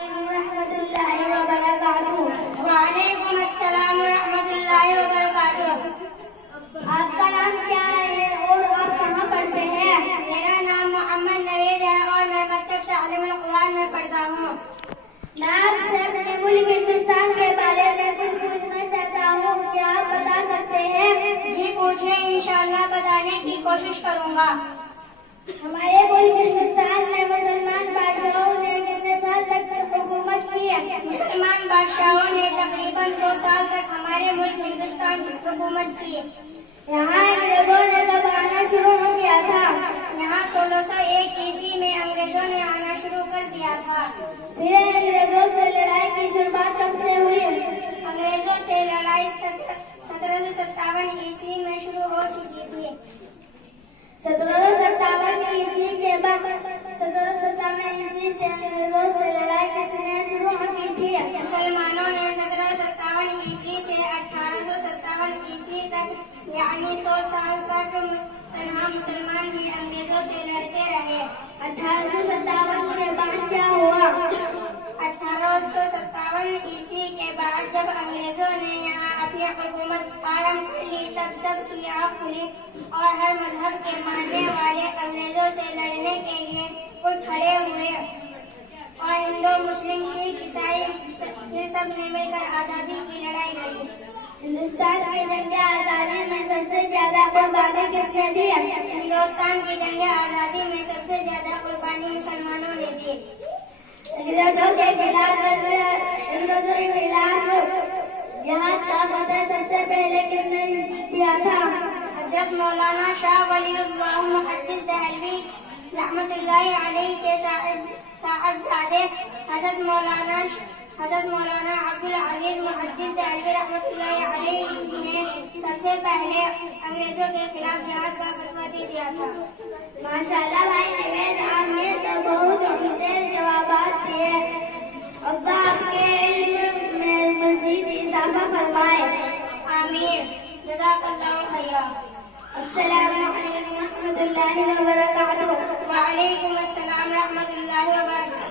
ورحمۃ اللہ وبرکاتہ۔ وعلیکم السلام ورحمۃ اللہ وبرکاتہ۔ آپ کا نام کیا ہے اور آپ کہاں پڑھتے ہیں؟ میرا نام محمد نوید ہے اور میں مکتب تعلیم القرآن میں پڑھتا ہوں۔ میں آپ سے اپنے ملک ہندوستان کے بارے میں کچھ پوچھنا چاہتا ہوں، کیا آپ بتا سکتے ہیں؟ جی پوچھیں، انشاءاللہ بتانے کی کوشش کروں گا۔ ہمارے ملک ہندوستان میں مسلمان بادشاہوں نے کتنے سال تک حکومت کی ہے؟ مسلمان بادشاہوں نے تقریباً 100 سال تک ہمارے ملک ہندوستان کی حکومت کی۔ یہاں انگریزوں نے کب آنا شروع کیا تھا؟ یہاں 1601 عیسوی میں انگریزوں نے آنا شروع کر دیا تھا۔ پھر انگریزوں سے لڑائی کی شروعات کب سے ہوئی؟ انگریزوں سے لڑائی 1757 عیسوی میں شروع ہو چکی تھی۔ 1757 عیسوی کے بعد 1757 عیسوی سے انگریزوں سے لڑائی کس نے شروع کی تھی؟ مسلمانوں نے 1757 عیسوی سے 1857 عیسوی تک، یعنی 100 سال تک تنہا مسلمان بھی انگریزوں سے لڑتے رہے۔ 1857 کے بعد کیا ہوا؟ 1857 عیسوی کے بعد جب انگریزوں نے یہاں اپنی حکومت قائم کر لی، تب سب کی آنکھ کھلی اور ہر مذہب کے ماننے والے انگریزوں سے لڑنے کے لیے اٹھ کھڑے ہوئے، اور ہندو، مسلم، سکھ، عیسائی پھر سب نے مل کر آزادی کی لڑائی لڑی۔ ہندوستان کی جنگ آزادی میں سب سے زیادہ قربانی کس نے دی؟ ہندوستان کی جنگ آزادی میں سب سے زیادہ قربانی مسلمانوں نے دی۔ انگریزوں کے خلاف جہاد کا فتح سب سے پہلے کس نے دیا تھا؟ حضرت مولانا شاہ ولی اللہ محدث دہلوی رحمۃ اللہ علیہ کے صاحبزادے حضرت مولانا عبدالعزیز محدث دہلوی رحمۃ اللہ علیہ نے سب سے پہلے انگریزوں کے خلاف جہاد کا فتویٰ دے دیا تھا۔ ماشاءاللہ بھائی نوید، آپ نے تو بہت عمدہ جوابات دیے۔ اللہ آپ کے علم میں مزید اضافہ فرمائے۔ آمین، جزاک اللہ خیرا۔ السلام علیکم ورحمۃ اللہ وبرکاتہ۔ وعلیکم السلام ورحمۃ اللہ وبرکاتہ۔